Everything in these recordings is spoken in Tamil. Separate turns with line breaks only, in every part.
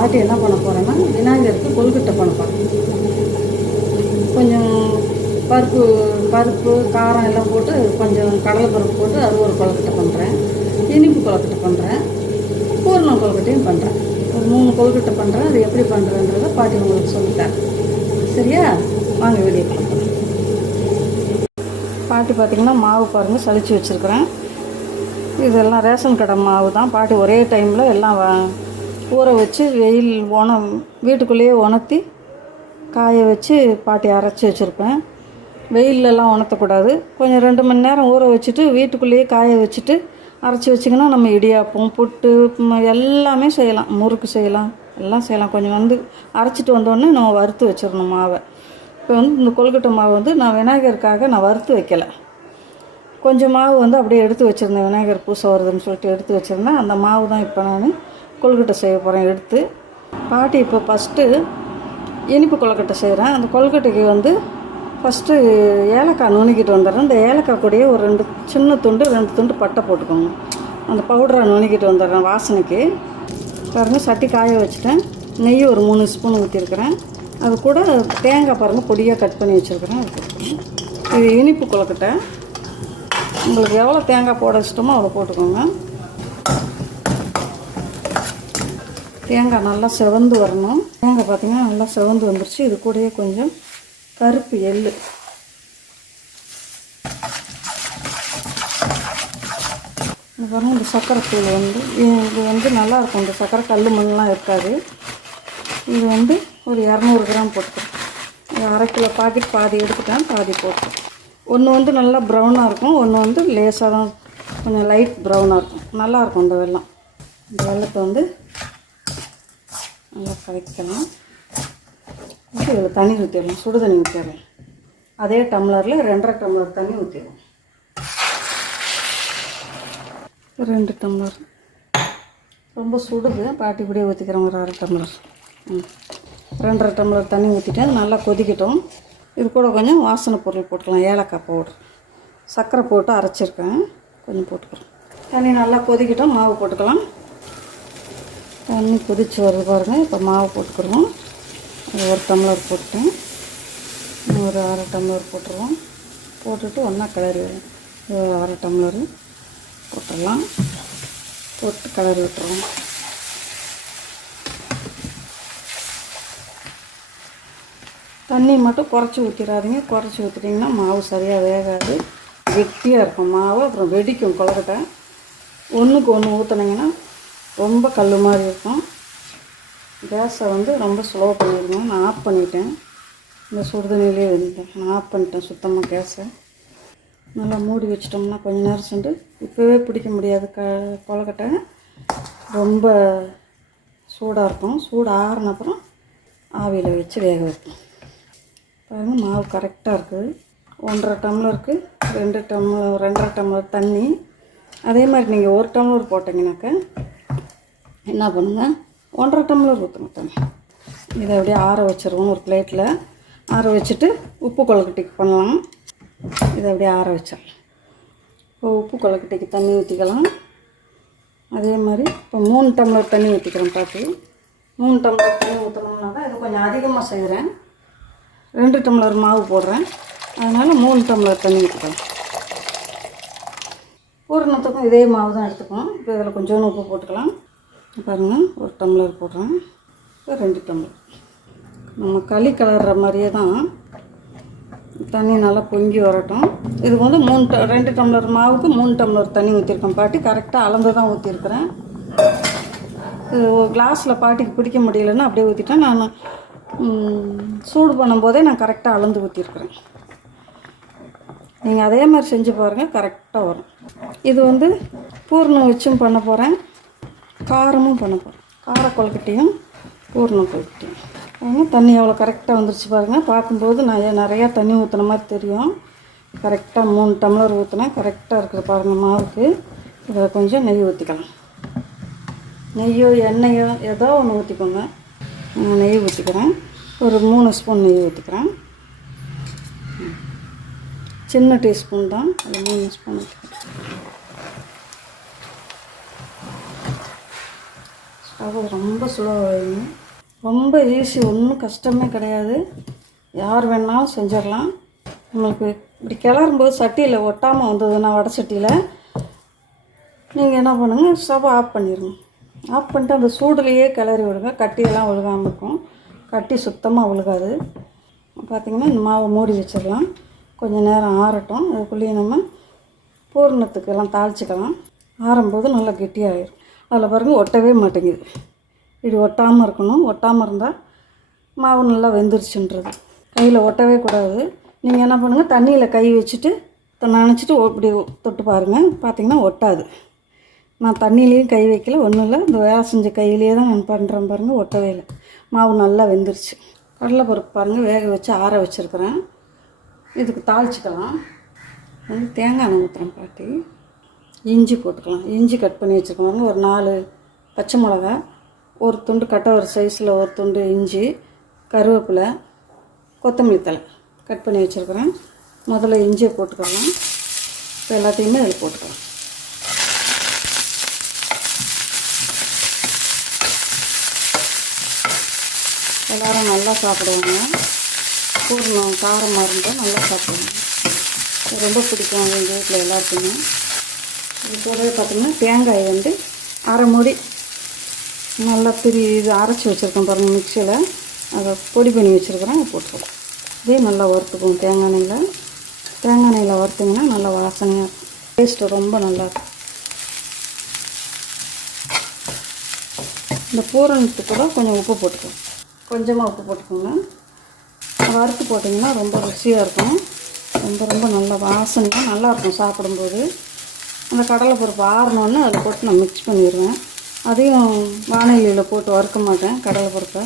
பாட்டி என்ன பண்ண போகிறேன்னா விநாயகருக்கு கொழுக்கட்டை பண்ண போகிறேன் கொஞ்சம் பருப்பு பருப்பு காரம் எல்லாம் போட்டு கொஞ்சம் கடலை பருப்பு போட்டு அது ஒரு கொழுக்கட்டை பண்ணுறேன் இனிப்பு கொழுக்கட்டை பண்ணுறேன் பூர்ணம் கொழுக்கட்டையும் பண்ணுறேன் ஒரு மூணு கொழுக்கட்டை பண்ணுறேன் அது எப்படி பண்ணுறேன்றதை பாட்டி உங்களுக்கு சொல்லிட்டேன் சரியா? வாங்க வெளியே பார்க்கலாம் பாட்டி பார்த்திங்கன்னா மாவு பாருங்கள் சளிச்சு வச்சுருக்குறேன். இதெல்லாம் ரேஷன் கடை மாவு தான் பாட்டி ஒரே டைமில் எல்லாம் வா ஊற வச்சு வெயில் உண வீட்டுக்குள்ளேயே உணர்த்தி காய வச்சு பாட்டி அரைச்சி வச்சுருப்பேன். வெயிலெலாம் உணர்த்தக்கூடாது கொஞ்சம் ரெண்டு மணி நேரம் ஊற வச்சுட்டு வீட்டுக்குள்ளேயே காய வச்சுட்டு அரைச்சி வச்சிங்கன்னா நம்ம இடியாப்பம் புட்டு எல்லாமே செய்யலாம். முறுக்கு செய்யலாம். எல்லாம் செய்யலாம். கொஞ்சம் வந்து அரைச்சிட்டு வந்தோடனே நம்ம வறுத்து வச்சிடணும் மாவை. இப்போ வந்து இந்த கொல்கட்டை மாவு வந்து நான் விநாயகருக்காக நான் வறுத்து வைக்கலை. கொஞ்சம் மாவு வந்து அப்படியே எடுத்து வச்சுருந்தேன். விநாயகர் பூசை வருதுன்னு சொல்லிட்டு எடுத்து வச்சுருந்தேன். அந்த மாவு தான் இப்போ நான் கொழுக்கட்டை செய்ய போகிறேன் எடுத்து. பாட்டி இப்போ ஃபஸ்ட்டு இனிப்பு கொழுக்கட்டை செய்கிறேன் அந்த கொழுக்கட்டைக்கு வந்து ஃபஸ்ட்டு ஏலக்காய் நுணுக்கிட்டு வந்துடுறேன். இந்த ஏலக்காய் கூடயே ஒரு ரெண்டு சின்ன துண்டு ரெண்டு துண்டு பட்டை போட்டுக்கோங்க. அந்த பவுடரை நுணுக்கிட்டு வந்துடுறேன் வாசனைக்கு. பாருங்கள் சட்டி காய வச்சுட்டேன். நெய் ஒரு மூணு ஸ்பூன் ஊற்றிருக்கிறேன் அது கூட தேங்காய் பாருங்கள் பொடியாக கட் பண்ணி வச்சுருக்கிறேன். அது இது இனிப்பு கொழுக்கட்டை. உங்களுக்கு எவ்வளோ தேங்காய் போட இஷ்டமோ அவ்வளோ போட்டுக்கோங்க. தேங்காய் நல்லா செவந்து வரணும். தேங்காய் பார்த்தீங்கன்னா நல்லா செவந்து வந்துருச்சு. இது கூடயே கொஞ்சம் கருப்பு எள்ளு. இது பாருங்க இந்த சக்கரைத்தூள் வந்து இது- வந்து நல்லாயிருக்கும் இந்த சக்கரை கல் மண்ணெலாம் இருக்காது. இது வந்து ஒரு இரநூறு கிராம் போட்டுக்கிறேன் இது அரை கிலோ பாக்கெட் பாதி எடுத்துட்டேன் பாதி போட்டேன் ஒன்று வந்து நல்லா ப்ரௌனாக இருக்கும். ஒன்று வந்து லேசாக தான் கொஞ்சம் லைட் ப்ரௌனாக இருக்கும். நல்லாயிருக்கும் இந்த வெள்ளம். இந்த வெள்ளத்தை வந்து நல்லா கலக்கிக்கலாம் இப்போ இதில் தண்ணி ஊற்றிடலாம் சுடு தண்ணி ஊற்றிடலாம் அதே டம்ளரில் ரெண்டரை டம்ளர் தண்ணி ஊற்றிடலாம் ரெண்டு டம்ளர். ரொம்ப சுடுது. பாட்டி இப்படியே ஊற்றிக்கிறோம் ஒரு அரை டம்ளர். ம். ரெண்டரை டம்ளர் தண்ணி ஊற்றிட்டு அது நல்லா கொதிக்கட்டும். இது கூட கொஞ்சம் வாசனை பொருள் போட்டுக்கலாம். ஏலக்காய் பவுடர். சர்க்கரை போட்டு அரைச்சிருக்கேன். கொஞ்சம் போட்டுக்கிறோம் தண்ணி நல்லா கொதிக்கட்டும். மாவு போட்டுக்கலாம். தண்ணி கொதிச்சு வருது பாருங்கள் இப்போ மாவு போட்டுக்கிறோம் ஒரு டம்ளர் போட்டேன் ஒரு அரை டம்ளர் போட்டுருவோம். போட்டுட்டு ஒன்றா கிளறி ஒரு அரை டம்ளர் போட்டுடலாம். போட்டு கிளறி விட்டுருவோம். தண்ணி மட்டும் குறைச்சி ஊற்றிடாதீங்க குறைச்சி ஊற்றிட்டிங்கன்னா மாவு சரியாக வேகாது. கெட்டியாக இருக்கும். மாவு அப்புறம் வெடிக்கும் கொலக்கட்டை ஒன்றுக்கு ஒன்று ஊற்றுனீங்கன்னா ரொம்ப கல் மாதிரி இருக்கும். கேஸை வந்து ரொம்ப ஸ்லோ பண்ணிடணும். நான் ஆஃப் பண்ணிட்டேன். இந்த சுடுதண்ணிலே வந்துட்டேன். நான் ஆஃப் பண்ணிட்டேன் சுத்தமாக கேஸை. நல்லா மூடி வச்சிட்டோம்னா கொஞ்ச நேரம் சென்று இப்போவே பிடிக்க முடியாது க கொலக்கட்டை ரொம்ப சூடாக இருக்கும். சூடு ஆறுன அப்புறம் ஆவியில் வச்சு வேக வைப்போம். பாருங்கள் மாவு கரெக்டாக இருக்குது. ஒன்றரை டம்ளருக்கு ரெண்டு டம்ளர் ரெண்டரை டம்ளர் தண்ணி. அதே மாதிரி நீங்கள் ஒரு டம்ளர் போட்டிங்கனாக்கா என்ன பண்ணுங்க? ஒன்றரை டம்ளர் ஊற்றுங்க தண்ணி இதை அப்படியே ஆற வச்சிருவோம் ஒரு பிளேட்டில் ஆற வச்சுட்டு உப்பு கொழுக்கட்டைக்கு பண்ணலாம். இதை அப்படியே ஆற வச்சிடலாம். இப்போ உப்பு கொழக்கட்டிக்கு தண்ணி ஊற்றிக்கலாம் அதே மாதிரி இப்போ மூணு டம்ளர் தண்ணி ஊற்றிக்கிறேன் பார்த்து. மூணு டம்ளர் தண்ணி ஊற்றணும்னா தான் இது கொஞ்சம் அதிகமாக செய்கிறேன் ரெண்டு டம்ளர் மாவு போடுறேன். அதனால் மூணு டம்ளர் தண்ணி ஊற்றிக்கலாம் பூரணத்துக்கும் இதே மாவு தான் எடுத்துக்கணும் இப்போ இதில் கொஞ்சோண்டு உப்பு போட்டுக்கலாம். பாருங்கள் ஒரு டம்ளர் போடுறேன் ரெண்டு டம்ளர். நம்ம களி கலர்ற மாதிரியே தான் தண்ணி நல்லா பொங்கி வரட்டும். இது வந்து மூணு ட- ரெண்டு டம்ளர் மாவுக்கு மூணு டம்ளர் தண்ணி ஊற்றிருக்கேன் பாட்டி கரெக்டாக அளந்து தான் ஊற்றிருக்கிறேன் இது ஒரு கிளாஸில் பாட்டிக்கு பிடிக்க முடியலன்னா அப்படியே ஊற்றிட்டேன் நான் சூடு பண்ணும்போதே நான் கரெக்டாக அளந்து ஊற்றிருக்கிறேன் நீங்கள் அதே மாதிரி செஞ்சு பாருங்கள் கரெக்டாக வரும். இது வந்து பூர்ணம் வச்சும் பண்ண போகிறேன் காரமும் பண்ண போகிறேன் கார கொழுக்கட்டையும் பூர்ணம் கொழுக்கட்டையும் பாருங்க தண்ணி எவ்வளோ கரெக்டாக வந்துருச்சு பாருங்கள் பார்க்கும்போது நான் நிறையா தண்ணி ஊற்றுன மாதிரி தெரியும். கரெக்டாக மூணு டம்ளர் ஊற்றினேன் கரெக்டாக இருக்கிற பாருங்கள் மாவுக்கு. இதில் கொஞ்சம் நெய் ஊற்றிக்கலாம் நெய்யோ எண்ணெயோ ஏதோ ஒன்று ஊற்றிக்கோங்க நான் நெய் ஊற்றிக்கிறேன் ஒரு மூணு ஸ்பூன் நெய் ஊற்றிக்கிறேன் சின்ன டீஸ்பூன் தான். அது மூணு ஸ்பூன் அதுக்காக அது ரொம்ப ஸ்லோவாக வைங்க ரொம்ப ஈஸி ஒன்றும் கஷ்டமே கிடையாது. யார் வேணாலும் செஞ்சிடலாம். நம்மளுக்கு இப்படி கிளறும்போது சட்டியில் ஒட்டாமல் வந்ததுன்னா வடை சட்டியில் நீங்கள் என்ன பண்ணுங்கள் ஸ்டவ் ஆஃப் பண்ணிடுங்க ஆஃப் பண்ணிட்டு அந்த சூடுலேயே கிளறி விடுங்க. கட்டியெல்லாம் விழுகாமல் இருக்கும். கட்டி சுத்தமாக விழுகாது பார்த்திங்கன்னா இந்த மாவை மூடி வச்சிடலாம். கொஞ்சம் நேரம் ஆறட்டும். அதுக்குள்ளேயே நம்ம பூர்ணத்துக்கெல்லாம் தாளிச்சிக்கலாம். ஆறும்போது நல்லா கெட்டியாகிடும் அதில் பாருங்கள் ஒட்டவே மாட்டேங்குது. இது ஒட்டாமல் இருக்கணும். ஒட்டாமல் இருந்தால் மாவு நல்லா வெந்துருச்சுன்றது. கையில் ஒட்டவே கூடாது. நீங்கள் என்ன பண்ணுங்கள் தண்ணியில் கை வச்சுட்டு நினச்சிட்டு இப்படி தொட்டு பாருங்கள் பார்த்தீங்கன்னா ஒட்டாது. நான் தண்ணியிலையும் கை வைக்கல ஒன்றும் இல்லை. இந்த வேலை செஞ்ச கையிலேயே தான் நான் பண்ணுறேன் பாருங்கள் ஒட்டவே இல்லை. மாவு நல்லா வெந்துருச்சு. கடலைப்பருப்பு பாருங்கள் வேக வச்சு ஆற வச்சுருக்குறேன். இதுக்கு தாளிச்சிக்கலாம். வந்து தேங்காய் ஊற்றுறேன் பாட்டி. இஞ்சி போட்டுக்கலாம். இஞ்சி கட் பண்ணி வச்சுருக்கோம் ஒரு நாலு பச்சை மிளகா ஒரு துண்டு கட்டை ஒரு சைஸில் ஒரு துண்டு இஞ்சி கருவேப்பிலை கொத்தமல்லி தழை கட் பண்ணி வச்சுருக்குறேன். முதல்ல இஞ்சியை போட்டுக்கலாம். இப்போ எல்லாத்தையுமே அதில் போட்டுக்கலாம். எல்லோரும் நல்லா சாப்பிடுவாங்க. பூர்ணம் காரமாக இருந்தால் நல்லா சாப்பிடுவாங்க. ரொம்ப பிடிக்கும் எங்கள் வீட்டில் எல்லாத்துக்குமே இது கூடவே பார்த்திங்கன்னா தேங்காய் வந்து அரை மூடி நல்லா திரி இது அரைச்சி வச்சுருக்கேன் பாருங்கள் மிக்சியில். அதை பொடி பண்ணி வச்சுருக்கிறேன் போட்டுருவோம் இதே நல்லா வறுத்துக்குவோம் தேங்காய் எண்ணெயில். தேங்காய் எண்ணெயில் வறுத்திங்கன்னா நல்லா வாசனையாக இருக்கும் டேஸ்ட்டு ரொம்ப நல்லாயிருக்கும் இந்த பூரணத்துக்கு கூட கொஞ்சம் உப்பு போட்டுக்கோங்க கொஞ்சமாக உப்பு போட்டுக்கோங்க. வறுத்து போட்டிங்கன்னா ரொம்ப ருசியாக இருக்கும். ரொம்ப ரொம்ப நல்ல வாசனையாக நல்லாயிருக்கும் சாப்பிடும்போது. அந்த கடலைப்பருப்பு ஆறணுன்னு அதில் போட்டு நான் மிக்ஸ் பண்ணிடுவேன். அதையும் வானிலையில் போட்டு வறுக்க மாட்டேன் கடலைப்பருப்பை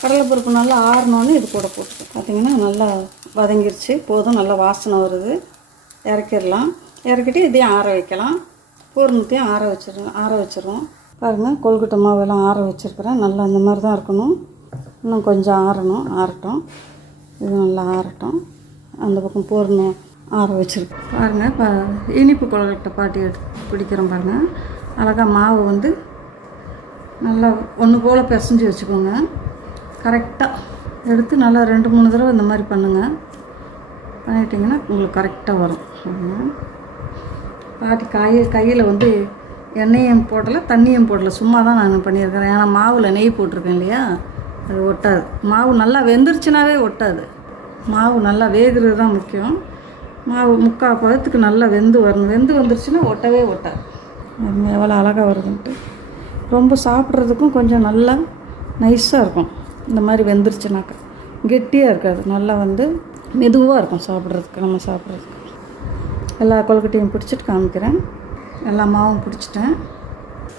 கடலைப்பருப்பு நல்லா ஆறணுன்னு இது கூட போட்டுக்கேன் பார்த்திங்கன்னா நல்லா வதங்கிருச்சு. போதும் நல்லா வாசனை வருது. இறக்கிடலாம். இறக்கிட்டு இதையும் ஆற வைக்கலாம். பூர்ணத்தையும் ஆற வச்சிடலாம் ஆற வச்சிருவோம். பாருங்கள் கொழுக்கட்டை மாவெல்லாம் ஆற வச்சுருக்கிறேன். நல்லா இந்த மாதிரி தான் இருக்கணும். இன்னும் கொஞ்சம் ஆறணும் ஆறட்டும். இது நல்லா ஆறட்டும். அந்த பக்கம் பூர்ணம் ஆற வச்சுருக்கேன் பாருங்கள் இப்போ இனிப்பு கொழுக்கட்டை பாட்டி எடுத்து பிடிக்கிறோம் பாருங்கள் அழகாக மாவு வந்து நல்லா ஒன்று போல் பிசைஞ்சு வச்சுக்கோங்க. கரெக்டாக எடுத்து நல்லா ரெண்டு மூணு தடவை இந்த மாதிரி பண்ணுங்கள் பண்ணிட்டிங்கன்னா உங்களுக்கு கரெக்டாக வரும். பாட்டி காய கையில் வந்து எண்ணெயும் போடலை தண்ணியும் போடலை. சும்மா தான் நான் பண்ணியிருக்கிறேன். ஏன்னா மாவில் நெய் போட்டிருக்கேன் இல்லையா? அது ஒட்டாது. மாவு நல்லா வெந்துருச்சுனாவே ஒட்டாது. மாவு நல்லா வேகிறது தான் முக்கியம். மாவு முக்கால் பதத்துக்கு நல்லா வெந்து வரணும். வெந்து வந்துருச்சுன்னா ஒட்டவே ஒட்டாது. எவ்வளோ அழகாக வருதுன்ட்டு. ரொம்ப சாப்பிட்றதுக்கும் கொஞ்சம் நல்லா நைஸாக இருக்கும். இந்த மாதிரி வெந்துருச்சுனாக்கா. கெட்டியாக இருக்காது. நல்லா வந்து மெதுவாக இருக்கும் சாப்பிட்றதுக்கு நம்ம சாப்பிட்றதுக்கு. எல்லா கொழுக்கட்டையும் பிடிச்சிட்டு காமிக்கிறேன். எல்லா மாவும் பிடிச்சிட்டேன்.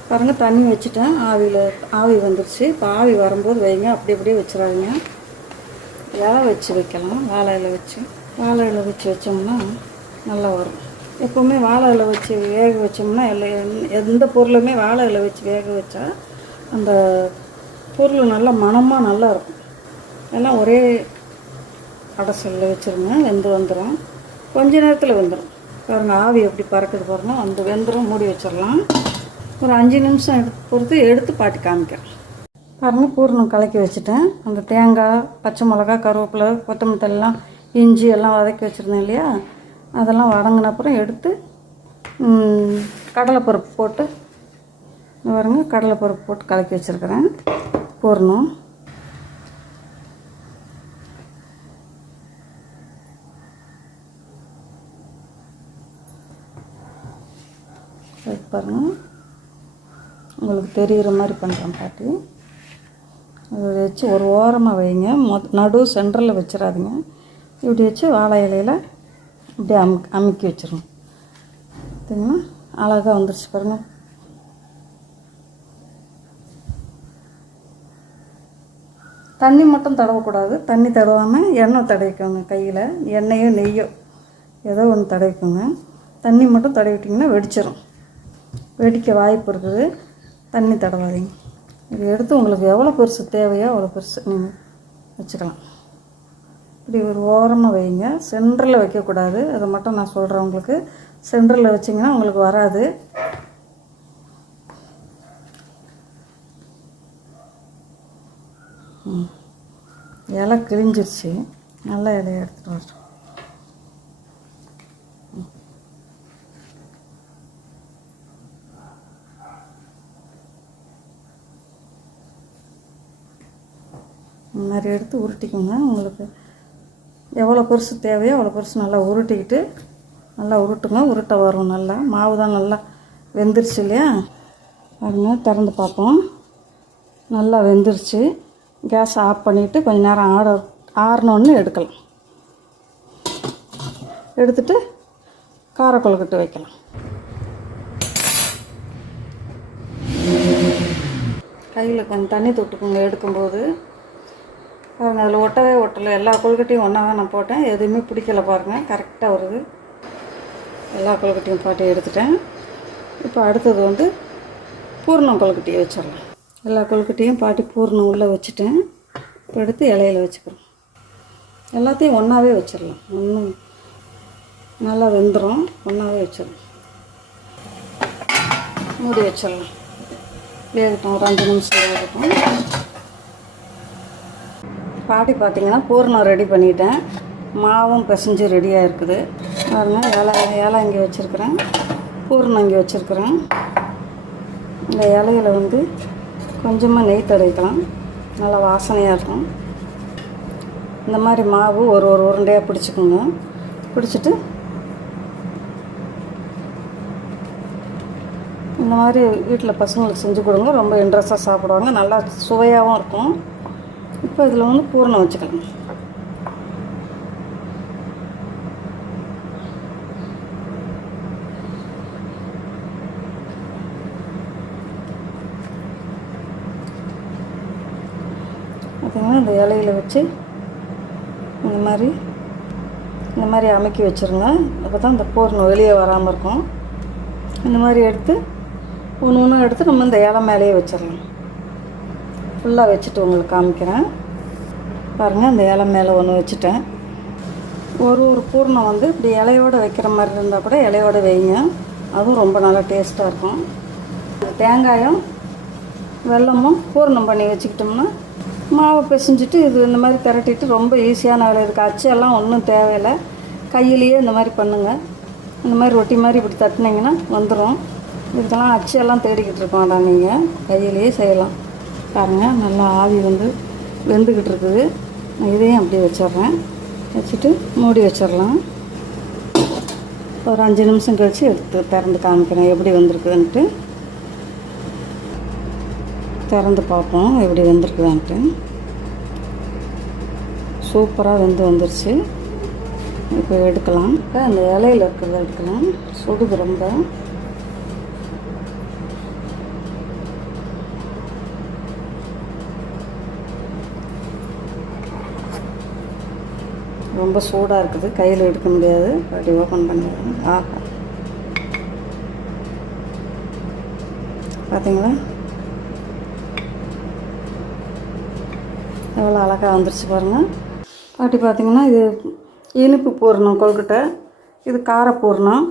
பாருங்கள் தண்ணி வச்சுட்டேன். ஆவியில் ஆவி வந்துருச்சு. இப்போ ஆவி வரும்போது வைங்க. அப்படி அப்படியே வச்சிடாதீங்க. இலை வச்சு வைக்கலாம். வாழை இலை வச்சு. வாழை இலை வச்சு வச்சோம்னா நல்லா வரும். எப்போவுமே வாழை இலை வச்சு வேக வச்சோம்னா எல்லா எந்த பொருளுமே வாழை இலை வச்சு வேக வச்சா அந்த பொருள் நல்லா மணமாக நல்லா இருக்கும். எல்லாம் ஒரே அடசலில் வச்சுருங்க வெந்து வந்துடும் கொஞ்ச நேரத்தில் வெந்துடும் பாருங்கள் ஆவி எப்படி பறக்குது பாருங்கள் அந்த வெந்துடும் மூடி வச்சிடலாம். ஒரு அஞ்சு நிமிஷம் எடுத்து பொறுத்து எடுத்து பாட்டி காமிக்கிறேன். பாருங்கள் பூர்ணம் கலக்கி வச்சுட்டேன். அந்த தேங்காய் பச்சை மிளகா கருவேப்பிலை கொத்தமல்லி எல்லாம் இஞ்சி எல்லாம் வதக்கி வச்சுருந்தேன் இல்லையா? அதெல்லாம் வதங்கின அப்புறம் எடுத்து கடலைப்பருப்பு போட்டு பாருங்க கடலைப்பருப்பு போட்டு கலக்கி வச்சுருக்கிறேன். போடணும். அது பாருங்க. உங்களுக்கு தெரிகிற மாதிரி பண்ணுறேன் பாட்டி. அதை வச்சு ஒரு ஓரமாக வைங்க. மொ நடு சென்டரில் வச்சிடாதீங்க. இப்படி வச்சு வாழை இலையில் இப்படி அமு அமுக்கி வச்சிடணும். பார்த்தீங்கன்னா அழகாக வந்துருச்சு பாருங்கள் தண்ணி மட்டும் தடவக்கூடாது. தண்ணி தடவாமல் எண்ணெய் தடவிக்கோங்க கையில். எண்ணெயோ நெய்யோ ஏதோ ஒன்று தடவிக்கோங்க. தண்ணி மட்டும் தடவிட்டிங்கன்னா வெடிச்சிடும் வெடிக்க வாய்ப்பு இருக்குது. தண்ணி தடவாதீங்க. இது எடுத்து உங்களுக்கு எவ்வளோ பெருசு தேவையோ அவ்வளோ பெருசு நீங்கள் வச்சுக்கலாம். இப்படி ஒரு ஓரமாக வைங்க. சென்டரில் வைக்கக்கூடாது. அதை மட்டும் நான் சொல்கிறேன் உங்களுக்கு. சென்டரில் வச்சிங்கன்னா உங்களுக்கு வராது. இலை கிழிஞ்சிருச்சு. நல்ல இலையை எடுத்துகிட்டு வரட்டும். இந்த மாதிரி எடுத்து உருட்டிக்கோங்க. உங்களுக்கு எவ்வளோ பெருசு தேவையோ அவ்வளோ பெருசு நல்லா உருட்டிக்கிட்டு நல்லா உருட்டுங்க. உருட்ட வரும் நல்லா. மாவு தான் நல்லா வெந்துருச்சு இல்லையா? அதுங்க திறந்து பார்ப்போம். நல்லா வெந்துருச்சு. கேஸ் ஆஃப் பண்ணிவிட்டு கொஞ்ச நேரம் ஆட ஆறினோன்னு எடுக்கலாம். எடுத்துட்டு கார வைக்கலாம். கையில் கொஞ்சம் தண்ணி தொட்டுக்குங்க எடுக்கும்போது. பாருங்க அதில் ஒட்டவே ஒட்டலை. எல்லா கொழுக்கட்டையும் ஒன்றா தான் நான் போட்டேன். எதுவுமே பிடிக்கல பாருங்கள் கரெக்டாக வருது. எல்லா கொழுக்கட்டையும் பாட்டி எடுத்துட்டேன். இப்போ அடுத்தது வந்து பூர்ணம் கொழுக்கட்டையை வச்சிடலாம். எல்லா கொழுக்கட்டையும் பாட்டி பூர்ணம் உள்ளே வச்சுட்டேன். இப்போ எடுத்து இலையில வச்சுக்கிறோம். எல்லாத்தையும் ஒன்றாவே வச்சிடலாம். ஒன்றும் நல்லா வெந்துடும் ஒன்றாவே வச்சிடலாம். மூடி வச்சிடலாம். வேகட்டும். ஒரு அஞ்சு நிமிஷம் வேகட்டும். பாட்டி பார்த்தீங்கன்னா பூர்ணம் ரெடி பண்ணிட்டேன். மாவும் பிசைஞ்சு ரெடியாக இருக்குது. பாருங்க இலை இலை இங்கே வச்சுருக்குறேன். பூர்ணம் இங்கே வச்சுருக்குறேன். இந்த இலையில வந்து கொஞ்சமாக நெய் தடவிக்கலாம். நல்லா வாசனையாக இருக்கும். இந்த மாதிரி மாவு ஒரு ஒரு உருண்டையாக பிடிச்சிக்கோங்க. பிடிச்சிட்டு இந்த மாதிரி வீட்டில் பசங்களுக்கு செஞ்சு கொடுங்க. ரொம்ப இன்ட்ரெஸ்ட்டாக சாப்பிடுவாங்க. நல்லா சுவையாகவும் இருக்கும். இப்போ இதில் வந்து பூரணம் வச்சுக்கலாம். பார்த்திங்கன்னா இந்த இலையில வச்சு இந்த மாதிரி இந்த மாதிரி அமைக்கி வச்சுருங்க. அப்போ தான் இந்த பூரணம் வெளியே வராமல் இருக்கும். இந்த மாதிரி எடுத்து ஒன்று ஒன்று எடுத்து நம்ம இந்த இலை மேலேயே வச்சிடலாம். ஃபுல்லாக வச்சுட்டு உங்களுக்கு காமிக்கிறேன். பாருங்கள் அந்த இலை மேலே ஒன்று வச்சுட்டேன். ஒரு ஒரு பூர்ணம் வந்து இப்படி இலையோடு வைக்கிற மாதிரி இருந்தால் கூட இலையோடு வைங்க. அதுவும் ரொம்ப நல்லா டேஸ்ட்டாக இருக்கும். தேங்காயும் வெல்லமும் பூர்ணம் பண்ணி வச்சுக்கிட்டோம்னா மாவை பிசைஞ்சிட்டு இது இந்த மாதிரி திரட்டிட்டு ரொம்ப ஈஸியான வேலை. இருக்குது அச்செல்லாம் ஒன்றும் தேவையில்லை. கையிலேயே இந்த மாதிரி பண்ணுங்கள் இந்த மாதிரி ரொட்டி மாதிரி இப்படி தட்டினீங்கன்னா வந்துடும் இதுக்கெல்லாம் அச்செல்லாம் தேடிக்கிட்டு இருக்கோம்டா நீங்கள் கையிலேயே செய்யலாம். பாருங்கள் நல்லா ஆவி வந்து வெந்துக்கிட்டு இருக்குது. இதையும் அப்படியே வச்சிடுறேன். வச்சுட்டு மூடி வச்சிடலாம். ஒரு அஞ்சு நிமிஷம் கழித்து எடுத்து திறந்து காமிக்கிறேன். எப்படி வந்திருக்குதுன்ட்டு. திறந்து பார்ப்போம் எப்படி வந்திருக்குதான்ட்டு. சூப்பராக வெந்து வந்துருச்சு. இப்போ எடுக்கலாம். இப்போ அந்த இலையில இருக்கிறத எடுக்கலாம். சுடுது ரொம்ப. ரொம்ப சூடாக இருக்குது. கையில் எடுக்க முடியாது. அப்படி ஓப்பன் பண்ணிடுறேன் ஆஹா பார்த்தீங்களா எவ்வளோ அழகாக வந்துருச்சு பாருங்கள் பாட்டி பார்த்தீங்கன்னா இது இனிப்பு பூரணம் கொழுக்கட்டை. இது கார பூரணம்.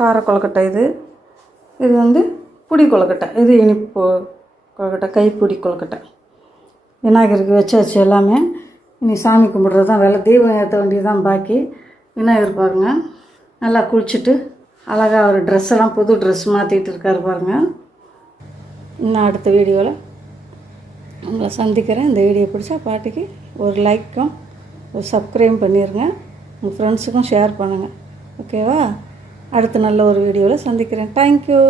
கார கொழுக்கட்டை இது. இது வந்து புடி கொழுக்கட்டை. இது இனிப்பு கொழுக்கட்டை கைப்பிடி கொழுக்கட்டை. விநாயகருக்கு வச்சாச்சு எல்லாமே. இனி சாமி கும்பிட்றது தான் வேலை. தீபம் ஏற்ற வேண்டியது தான் பாக்கி. விநாயகர் பாருங்க. நல்லா குளிச்சுட்டு அழகாக ஒரு ட்ரெஸ் எல்லாம் புது ட்ரெஸ் மாற்றிட்டு இருக்காரு பாருங்கள் இன்னும் அடுத்த வீடியோவில் உங்களை சந்திக்கிறேன். இந்த வீடியோ பிடிச்சா பாட்டிக்கு ஒரு லைக்கும் ஒரு சப்ஸ்கிரைப் பண்ணிடுங்க உங்கள் ஃப்ரெண்ட்ஸுக்கும் ஷேர் பண்ணுங்கள் ஓகேவா அடுத்த நல்ல ஒரு வீடியோவில் சந்திக்கிறேன். தேங்க்யூ